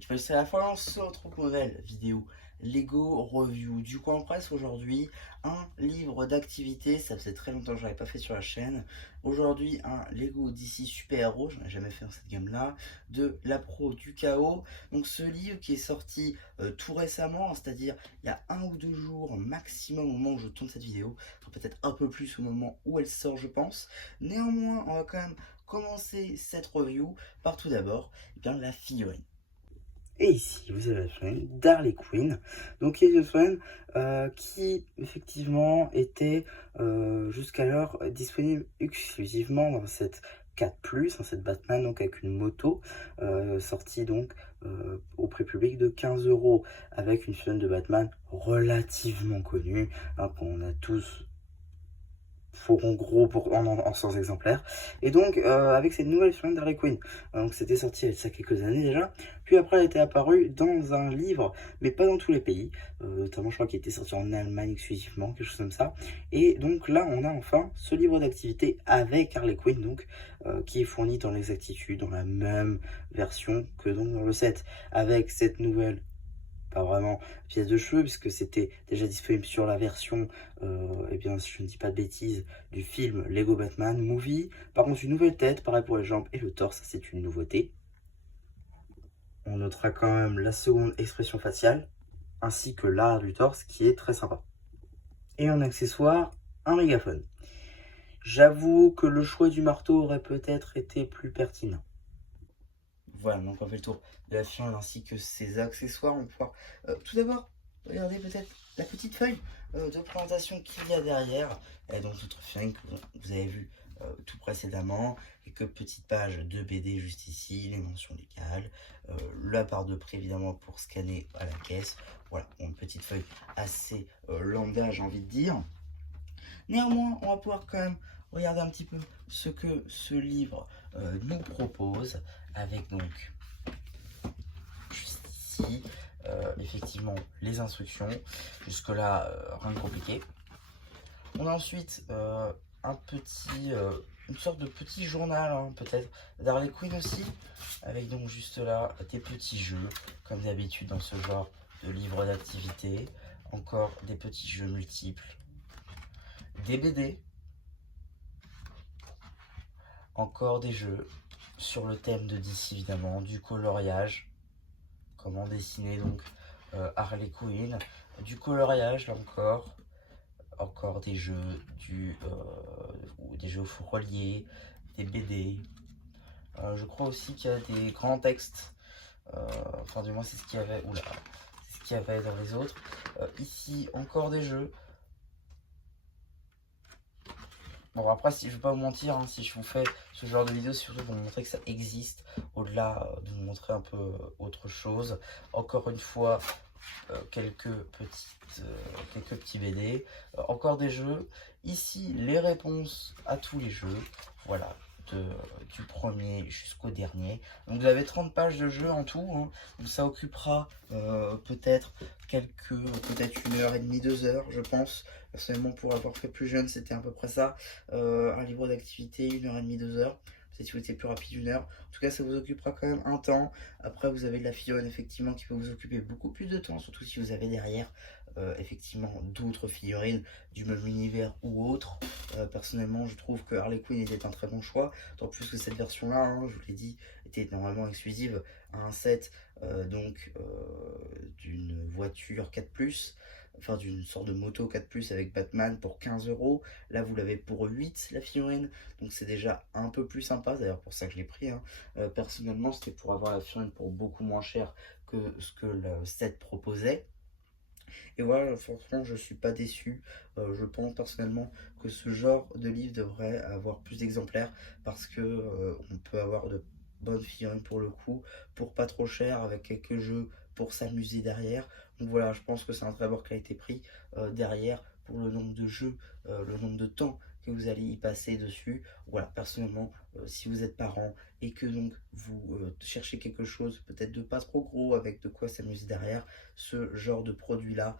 C'est c'est la fois on se retrouve pour une nouvelle vidéo Lego Review. Du coup, en presse aujourd'hui, un livre d'activité. Ça faisait très longtemps que je n'avais pas fait sur la chaîne. Aujourd'hui, un Lego DC Super Héros. J'en ai jamais fait dans cette gamme-là. De la Pro du Chaos. Donc, ce livre qui est sorti tout récemment, c'est-à-dire il y a 1 ou 2 jours maximum au moment où je tourne cette vidéo. Peut-être un peu plus au moment où elle sort, je pense. Néanmoins, on va quand même commencer cette review par tout d'abord, la figurine. Et ici, vous avez la figurine d'Harley Quinn, donc qui est une figurine qui effectivement était jusqu'alors disponible exclusivement dans cette 4+, hein, cette Batman donc avec une moto, sortie donc au prix public de 15 € avec une figurine de Batman relativement connue, hein, qu'on a tous en gros en 100 exemplaires. Et donc avec cette nouvelle figurine d'Harley Quinn, donc c'était sorti il y a quelques années déjà, puis après elle était apparue dans un livre, mais pas dans tous les pays, notamment je crois qu'il était sorti en Allemagne exclusivement, quelque chose comme ça. Et donc là on a enfin ce livre d'activité avec Harley Quinn, donc qui est fourni dans l'exactitude, dans la même version que donc dans le set, avec cette nouvelle, pas vraiment pièce de cheveux, puisque c'était déjà disponible sur la version, eh bien, si je ne dis pas de bêtises, du film Lego Batman Movie. Par contre, une nouvelle tête, pareil pour les jambes et le torse, ça c'est une nouveauté. On notera quand même la seconde expression faciale, ainsi que l'art du torse, qui est très sympa. Et en accessoire, un mégaphone. J'avoue que le choix du marteau aurait peut-être été plus pertinent. Voilà, donc on fait le tour de la fiole ainsi que ses accessoires. On peut pouvoir tout d'abord regarder peut-être la petite feuille de présentation qu'il y a derrière. Et donc notre feuille que vous avez vu tout précédemment. Quelques petites pages de BD juste ici, les mentions légales, la barre de prix évidemment pour scanner à la caisse. Voilà, une petite feuille assez lambda, j'ai envie de dire. Néanmoins, on va pouvoir quand même regarder un petit peu ce que ce livre nous propose, avec donc juste ici effectivement les instructions. Jusque là rien de compliqué. On a ensuite une sorte de petit journal, hein, peut-être d'Harley Quinn aussi, avec donc juste là des petits jeux comme d'habitude dans ce genre de livre d'activité. Encore des petits jeux multiples, des BD, encore des jeux sur le thème de DC évidemment, du coloriage, comment dessiner donc Harley Quinn, du coloriage là encore des jeux, des jeux reliés, des BD. Je crois aussi qu'il y a des grands textes, enfin du moins c'est ce qu'il y avait, oula, c'est ce qu'il y avait dans les autres. Ici encore des jeux. Bon après, si je vais pas vous mentir, hein, si je vous fais ce genre de vidéo, c'est surtout pour vous montrer que ça existe, au-delà de vous montrer un peu autre chose. Encore une fois, quelques petits BD, encore des jeux. Ici, les réponses à tous les jeux, voilà, du premier jusqu'au dernier. Donc vous avez 30 pages de jeu en tout, hein. Donc ça occupera peut-être peut-être 1 h 30, 2 heures, je pense. Personnellement, pour avoir fait plus jeune, c'était à peu près ça. Un livre d'activité, 1 h 30, 2 heures. Peut-être si vous étiez plus rapide, 1 heure. En tout cas, ça vous occupera quand même un temps. Après, vous avez de la figurine, effectivement, qui peut vous occuper beaucoup plus de temps, surtout si vous avez derrière, effectivement, d'autres figurines du même univers ou autre. Personnellement, je trouve que Harley Quinn était un très bon choix, d'autant plus que cette version-là, hein, je vous l'ai dit, était normalement exclusive à un set, d'une voiture 4+, enfin d'une sorte de moto 4+, avec Batman pour 15 €. Là, vous l'avez pour 8, la figurine, donc c'est déjà un peu plus sympa, c'est d'ailleurs pour ça que je l'ai pris, hein. Personnellement, c'était pour avoir la figurine pour beaucoup moins cher que ce que le set proposait. Et voilà, franchement, je suis pas déçu. Je pense personnellement que ce genre de livre devrait avoir plus d'exemplaires, parce que on peut avoir de bonnes figurines pour le coup, pour pas trop cher, avec quelques jeux pour s'amuser derrière. Donc voilà, je pense que c'est un très bon qualité-prix derrière, pour le nombre de jeux, le nombre de temps que vous allez y passer dessus. Voilà, personnellement, si vous êtes parent et que donc vous cherchez quelque chose peut-être de pas trop gros, avec de quoi s'amuser derrière, ce genre de produit là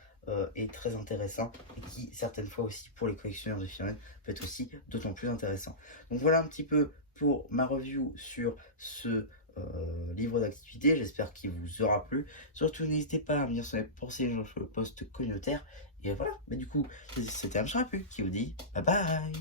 est très intéressant, et qui certaines fois aussi pour les collectionneurs de figurines peut être aussi d'autant plus intéressant. Donc voilà un petit peu pour ma review sur ce livre d'activité. J'espère qu'il vous aura plu. Surtout, n'hésitez pas à me dire ce que vous avez pensé sur le post communautaire. Et voilà, mais du coup, c'était un Plu qui vous dit bye bye.